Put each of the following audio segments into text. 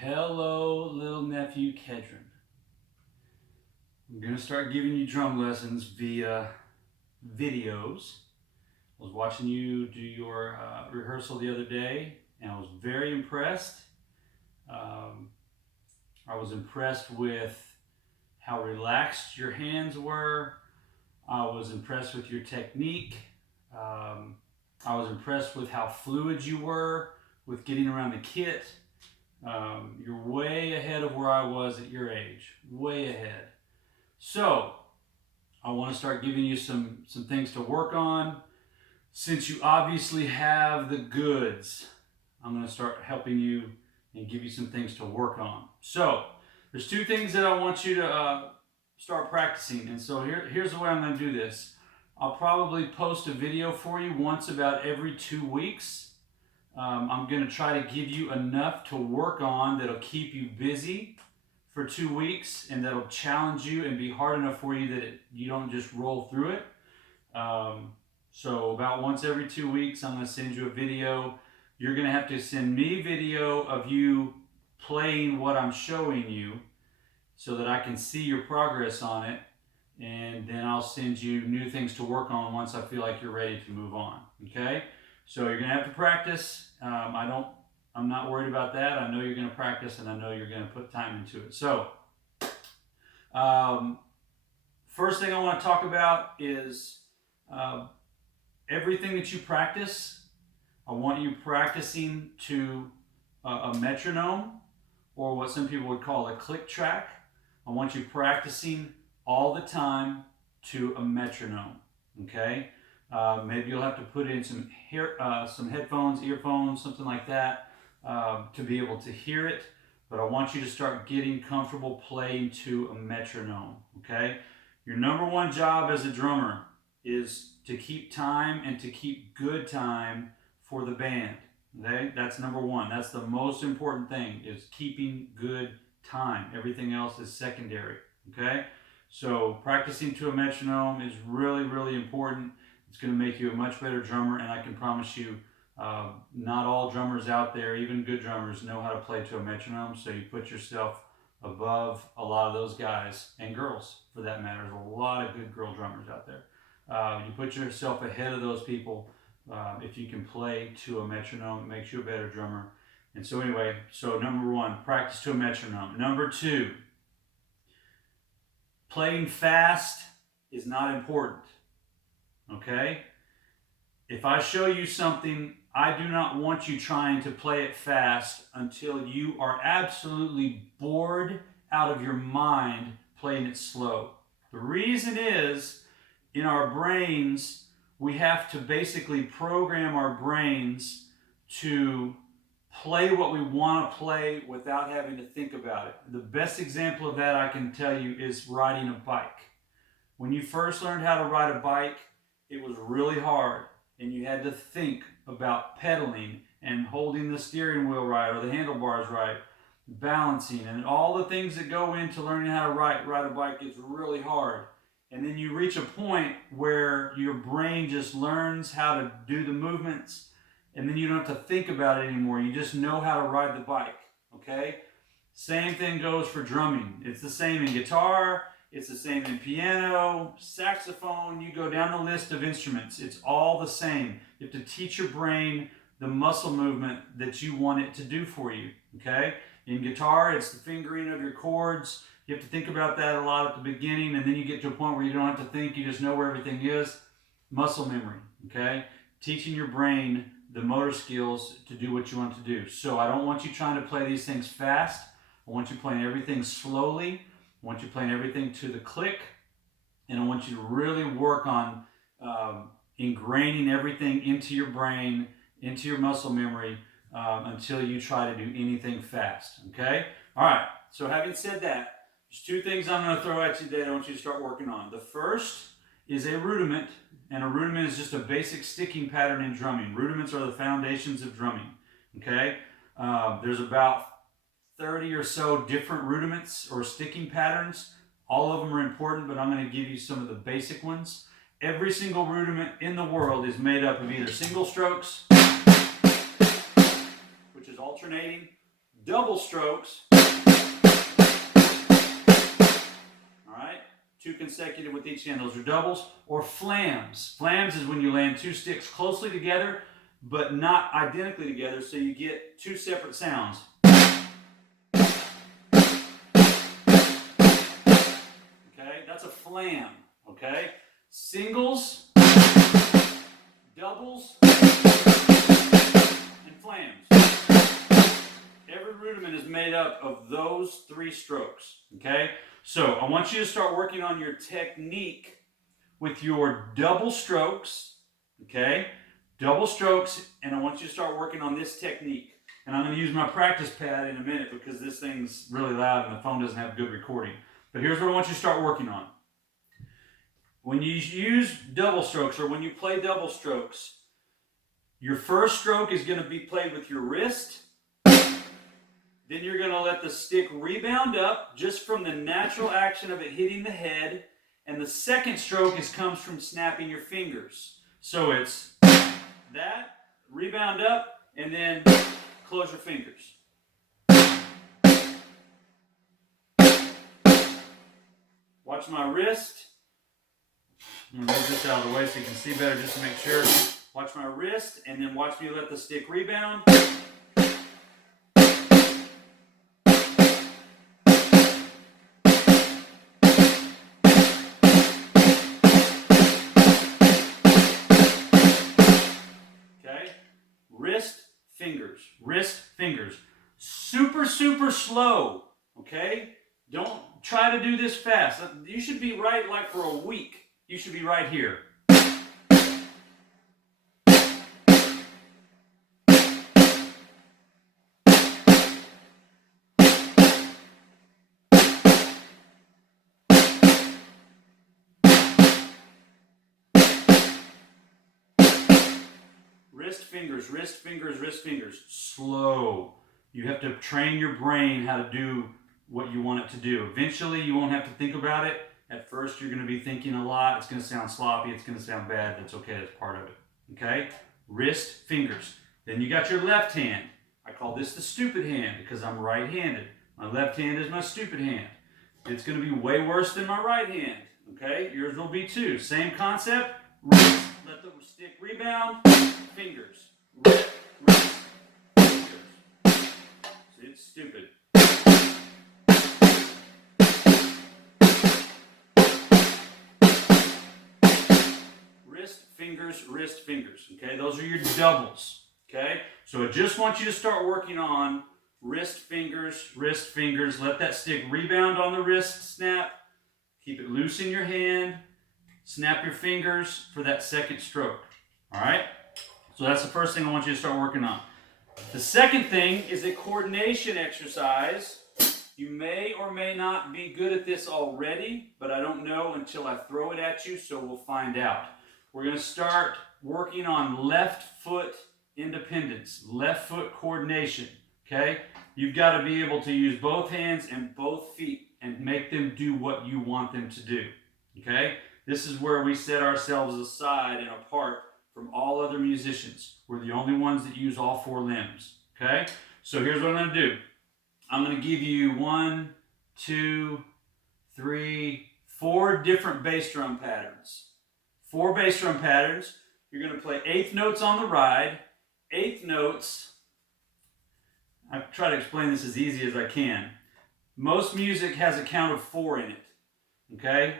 Hello, little nephew Kedron. I'm going to start giving you drum lessons via videos. I was watching you do your rehearsal the other day, and I was very impressed. Um, I was impressed with how relaxed your hands were. I was impressed with your technique. I was impressed with how fluid you were with getting around the kit. You're way ahead of where I was at your age, way ahead. So I want to start giving you some things to work on. Since you obviously have the goods, I'm going to start helping you and give you some things to work on. So there's two things that I want you to start practicing. And so here's the way I'm going to do this. I'll probably post a video for you once about every 2 weeks. I'm going to try to give you enough to work on that'll keep you busy for 2 weeks, and that'll challenge you and be hard enough for you that you don't just roll through it. So about once every 2 weeks, I'm going to send you a video. You're going to have to send me video of you playing what I'm showing you so that I can see your progress on it, and then I'll send you new things to work on once I feel like you're ready to move on. Okay? So you're going to have to practice. I'm not worried about that. I know you're going to practice, and I know you're going to put time into it. So, first thing I want to talk about is everything that you practice. I want you practicing to a metronome, or what some people would call a click track. I want you practicing all the time to a metronome. Okay? Maybe you'll have to put in some headphones, earphones, something like that, to be able to hear it. But I want you to start getting comfortable playing to a metronome. Okay? Your number one job as a drummer is to keep time and to keep good time for the band. Okay? That's number one. That's the most important thing, is keeping good time. Everything else is secondary. Okay? So practicing to a metronome is really, really important. It's going to make you a much better drummer, and I can promise you, not all drummers out there, even good drummers, know how to play to a metronome. So you put yourself above a lot of those guys, and girls for that matter. There's a lot of good girl drummers out there. You put yourself ahead of those people if you can play to a metronome. It makes you a better drummer. And so anyway, so number one, practice to a metronome. Number two, playing fast is not important. Okay? If I show you something, I do not want you trying to play it fast until you are absolutely bored out of your mind playing it slow. The reason is, in our brains, we have to basically program our brains to play what we want to play without having to think about it. The best example of that I can tell you is riding a bike. When you first learned how to ride a bike, it was really hard, and you had to think about pedaling and holding the steering wheel right or the handlebars right, balancing, and all the things that go into learning how to ride a bike. It's really hard. And then you reach a point where your brain just learns how to do the movements, and then you don't have to think about it anymore. You just know how to ride the bike, okay? Same thing goes for drumming. It's the same in guitar. It's the same in piano, saxophone. You go down the list of instruments. It's all the same. You have to teach your brain the muscle movement that you want it to do for you, okay? In guitar, it's the fingering of your chords. You have to think about that a lot at the beginning, and then you get to a point where you don't have to think. You just know where everything is. Muscle memory, okay? Teaching your brain the motor skills to do what you want to do. So I don't want you trying to play these things fast. I want you playing everything slowly. I want you playing everything to the click, and I want you to really work on ingraining everything into your brain, into your muscle memory, until you try to do anything fast, okay? All right, so having said that, there's two things I'm going to throw at you that I want you to start working on. The first is a rudiment, and a rudiment is just a basic sticking pattern in drumming. Rudiments are the foundations of drumming, okay? There's about 30 or so different rudiments or sticking patterns. All of them are important, but I'm going to give you some of the basic ones. Every single rudiment in the world is made up of either single strokes, which is alternating, double strokes. All right, 2 consecutive with each hand. Those are doubles. Or flams. Flams is when you land 2 sticks closely together, but not identically together, so you get 2 separate sounds. Okay, that's a flam. Okay, singles, doubles, and flams. Every rudiment is made up of those 3 strokes. Okay, so I want you to start working on your technique with your double strokes. Okay, double strokes, and I want you to start working on this technique. And I'm going to use my practice pad in a minute because this thing's really loud and the phone doesn't have good recording. But here's what I want you to start working on. When you use double strokes, or when you play double strokes, your first stroke is going to be played with your wrist. Then you're going to let the stick rebound up just from the natural action of it hitting the head. And the second stroke comes from snapping your fingers. So it's that, rebound up, and then close your fingers. Watch my wrist. I'm going to move this out of the way so you can see better just to make sure. Watch my wrist, and then watch me let the stick rebound. Okay? Wrist, fingers. Wrist, fingers. Super, super slow. Okay? Don't try to do this fast. You should be right like for a week. You should be right here. Wrist, fingers, wrist, fingers, wrist, fingers. Slow. You have to train your brain how to do what you want it to do. Eventually, you won't have to think about it. At first, you're going to be thinking a lot. It's going to sound sloppy. It's going to sound bad. That's okay. That's part of it. Okay? Wrist, fingers. Then you got your left hand. I call this the stupid hand because I'm right-handed. My left hand is my stupid hand. It's going to be way worse than my right hand. Okay? Yours will be too. Same concept. Wrist, let the stick rebound. Fingers. Wrist, wrist, fingers. See, it's stupid. Wrist, fingers, wrist, fingers. Okay, those are your doubles. Okay, so I just want you to start working on wrist, fingers, wrist, fingers. Let that stick rebound on the wrist snap. Keep it loose in your hand. Snap your fingers for that second stroke. All right, so that's the first thing I want you to start working on. The second thing is a coordination exercise. You may or may not be good at this already, but I don't know until I throw it at you, so we'll find out. We're going to start working on left foot independence, left foot coordination, okay? You've got to be able to use both hands and both feet and make them do what you want them to do, okay? This is where we set ourselves aside and apart from all other musicians. We're the only ones that use all 4 limbs, okay? So here's what I'm going to do. I'm going to give you 1, 2, 3, 4 different bass drum patterns. 4 bass drum patterns. You're going to play 8th notes on the ride. 8th notes. I try to explain this as easy as I can. Most music has a count of 4 in it. Okay?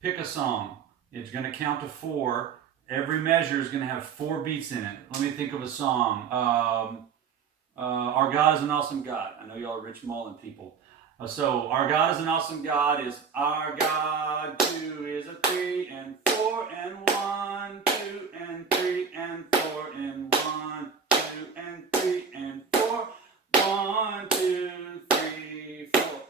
Pick a song. It's going to count to 4. Every measure is going to have 4 beats in it. Let me think of a song. Our God is an Awesome God. I know y'all are Rich Mullin people. So, our God is an awesome God is our God. 2 is a 3 and 4 and 1, 2 and 3 and 4 and 1, 2 and 3 and 4, 1, 2, 3, 4.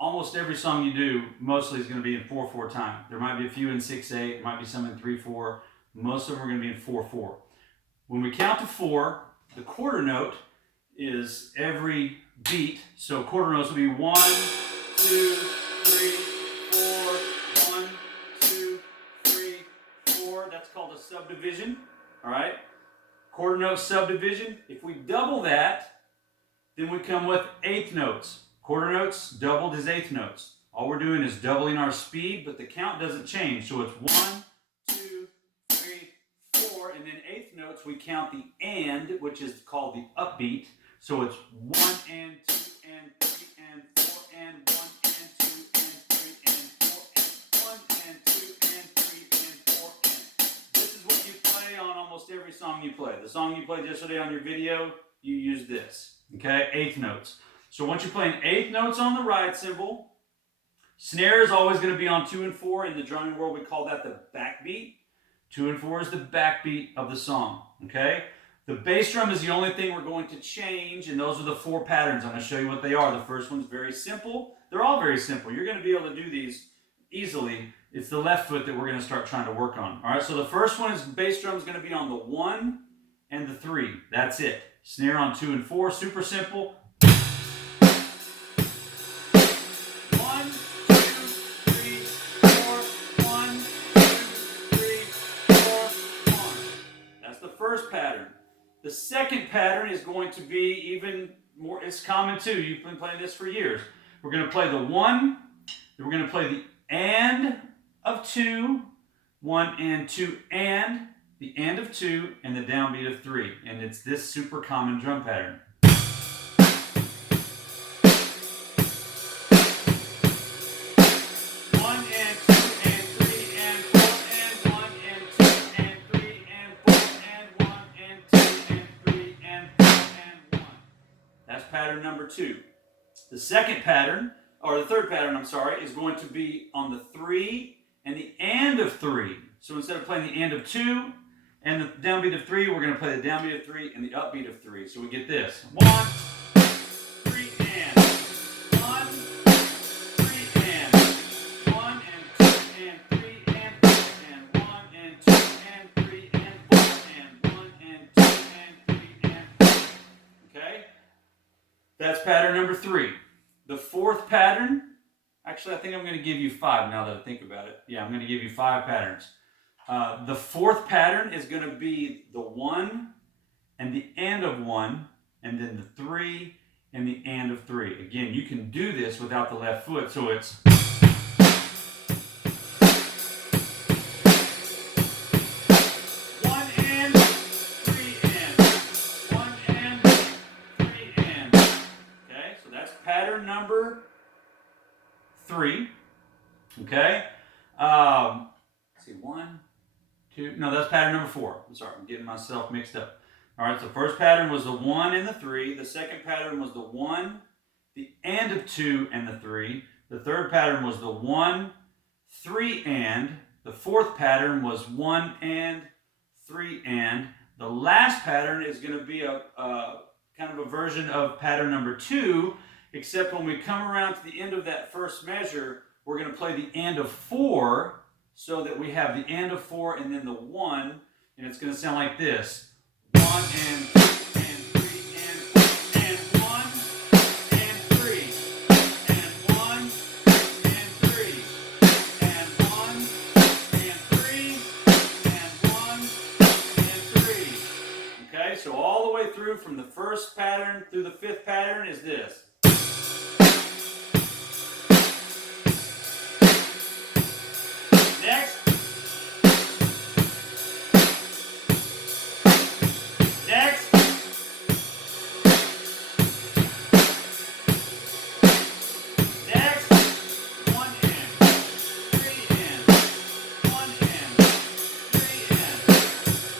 Almost every song you do mostly is going to be in 4/4 time. There might be a few in 6/8, there might be some in 3/4. Most of them are going to be in 4/4. When we count to 4, the quarter note is every beat. So quarter notes will be 1, 2, 3, 4, 1, 2, 3, 4. That's called a subdivision. All right? Quarter note subdivision. If we double that, Then we come with eighth notes. Quarter notes doubled as eighth notes. All we're doing is doubling our speed, but the count doesn't change. So it's 1, 2, 3, 4, and then eighth notes we count the and, which is called the upbeat. So it's 1 and 2 and 3 and 4 and 1 and 2 and 3 and 4 and 1 and 2 and 3 and 4 and. This is what you play on almost every song you play. The song you played yesterday on your video, you use this. Okay, eighth notes. So once you're playing eighth notes on the ride cymbal, snare is always going to be on 2 and 4. In the drumming world, we call that the backbeat. 2 and 4 is the backbeat of the song. Okay, the bass drum is the only thing we're going to change, and those are the 4 patterns. I'm going to show you what they are. The first one's very simple. They're all very simple. You're going to be able to do these easily. It's the left foot that we're going to start trying to work on. All right, so the first one is bass drum is going to be on the 1 and the 3. That's it. Snare on 2 and 4, super simple. 1, 2, 3, 4, 1, 2, 3, 4, 1. That's the first pattern. The second pattern is going to be even more, it's common too. You've been playing this for years. We're going to play the 1, then we're going to play the and of 2, 1 and 2 and, the and of 2, and the downbeat of 3. And it's this super common drum pattern. 1 and 2 and 3 and 4 and 1 and 2 and 3 and 4 and 1 and 2 and 3 and 4 and 1. That's pattern number 2. The second pattern, or the third pattern, I'm sorry, is going to be on the 3 and the and of 3. So instead of playing the and of 2 and the downbeat of 3, we're going to play the downbeat of 3 and the upbeat of 3. So we get this. 1, 3 and. 1, 3 and. 1 and 2 and 3 and 4 and 1 and 2 and 3 and 4 and 1 and 2 and 3 and 4. Okay? That's pattern number 3. The fourth pattern, actually I think I'm going to give you 5 now that I think about it. Yeah, I'm going to give you 5 patterns. The fourth pattern is going to be the 1 and the and of 1, and then the 3 and the and of 3. Again, you can do this without the left foot, so it's 1 and 3 and 1 and 3 and. Okay, so that's pattern number 3. Okay, let's see, 1, 2, no, that's pattern number 4. I'm sorry, I'm getting myself mixed up. All right, so the first pattern was the 1 and the 3. The second pattern was the 1, the and of 2 and the 3. The third pattern was the 1, 3 and. The fourth pattern was 1 and, 3 and. The last pattern is going to be a kind of a version of pattern number 2, except when we come around to the end of that first measure, we're going to play the and of 4, so that we have the and of 4 and then the 1, and it's going to sound like this. 1 and 2 and 3 and 4 and 1 and 3 and 1 and 3 and 1 and 3 and 1 and 3. Okay, so all the way through from the first pattern through the fifth pattern is this. Next. Next. Next. 1 and 3 and 1 and 3 and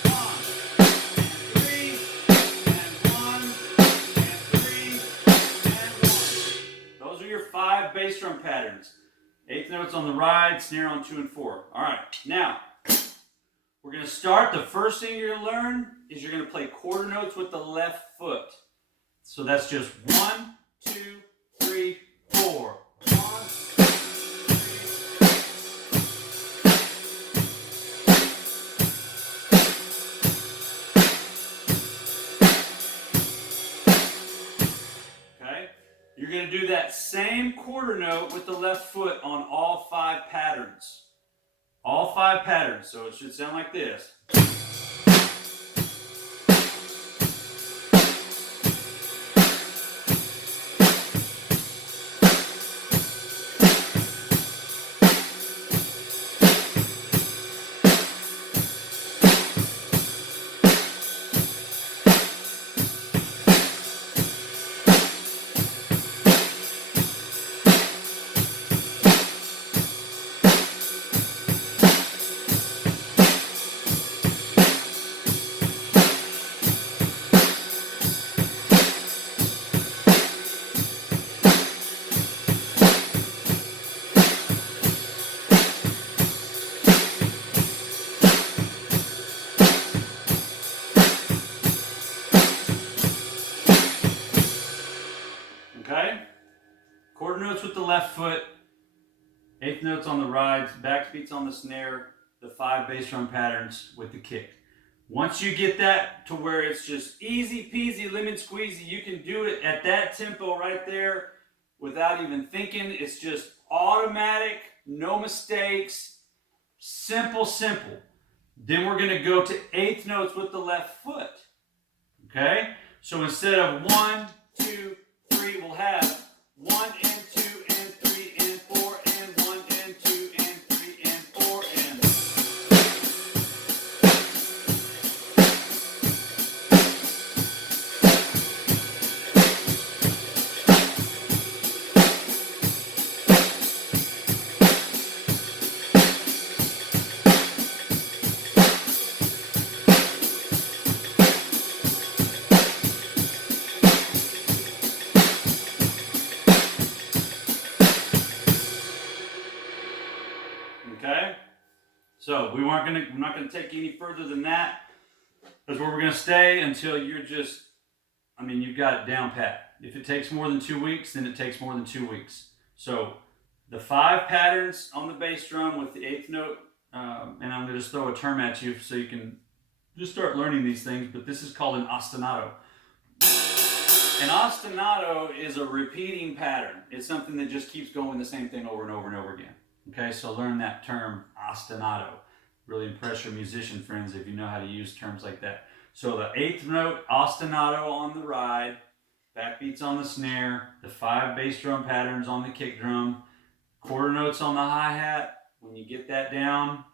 1 and 3 and 1 and 3 and 1. Those are your 5 bass drum patterns. Eighth notes on the ride, snare on 2 and 4. All right, now we're going to start. The first thing you're going to learn is you're going to play quarter notes with the left foot. So that's just 1, 2, 3, 4. 1, 2. Okay? You're going to do that same quarter note with the left foot on all 5 patterns. All 5 patterns, so it should sound like this. quarter notes with the left foot, eighth notes on the rides, backbeats on the snare, the 5 bass drum patterns with the kick. Once you get that to where it's just easy peasy lemon squeezy, you can do it at that tempo right there without even thinking. It's just automatic, no mistakes, simple, simple. Then we're going to go to eighth notes with the left foot. Okay? So instead of 1, 2, 3, we'll have 1 and 2 and 3 and 4 and 1 and 2 and 3 and 4 and. Okay, so we're not gonna take any further than that. That's where we're gonna stay until you're just, you've got it down pat. If it takes more than 2 weeks, then it takes more than 2 weeks. So the 5 patterns on the bass drum with the eighth note, and I'm gonna just throw a term at you so you can just start learning these things, but this is called an ostinato. An ostinato is a repeating pattern. It's something that just keeps going the same thing over and over and over again. Okay, so learn that term, ostinato. Really impress your musician friends if you know how to use terms like that. So the eighth note, ostinato on the ride, backbeats on the snare, the 5 bass drum patterns on the kick drum, quarter notes on the hi-hat. When you get that down,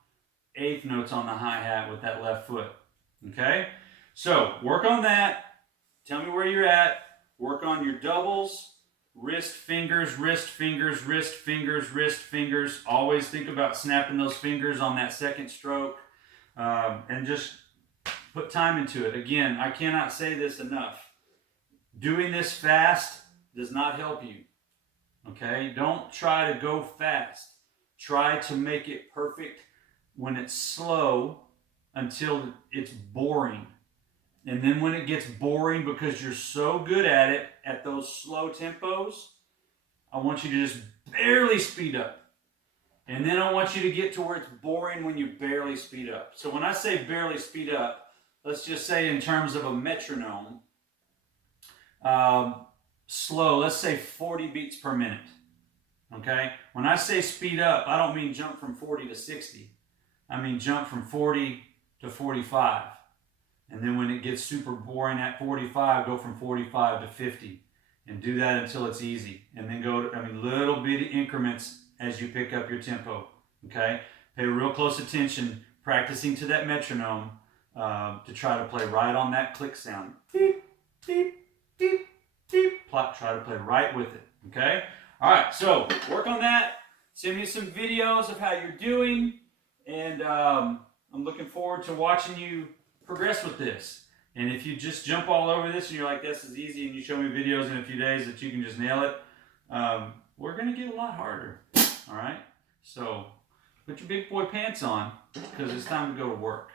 eighth notes on the hi-hat with that left foot. Okay, so work on that. Tell me where you're at. Work on your doubles. Wrist, fingers, wrist, fingers, wrist, fingers, wrist, fingers. Always think about snapping those fingers on that second stroke, and just put time into it. Again, I cannot say this enough. Doing this fast does not help you. Okay? Don't try to go fast. Try to make it perfect when it's slow until it's boring. And then when it gets boring because you're so good at it, at those slow tempos, I want you to just barely speed up. And then I want you to get to where it's boring when you barely speed up. So when I say barely speed up, let's just say in terms of a metronome, slow, let's say 40 beats per minute. Okay? When I say speed up, I don't mean jump from 40 to 60. I mean jump from 40 to 45. And then when it gets super boring at 45, go from 45 to 50. And do that until it's easy. And then go to, little bitty increments as you pick up your tempo. Okay? Pay real close attention, practicing to that metronome to try to play right on that click sound. Beep, beep, beep, beep. Try to play right with it. Okay? All right, so work on that. Send me some videos of how you're doing. And I'm looking forward to watching you progress with this. And if you just jump all over this and you're like, this is easy, and you show me videos in a few days that you can just nail it, we're going to get a lot harder. All right? So put your big boy pants on because it's time to go to work.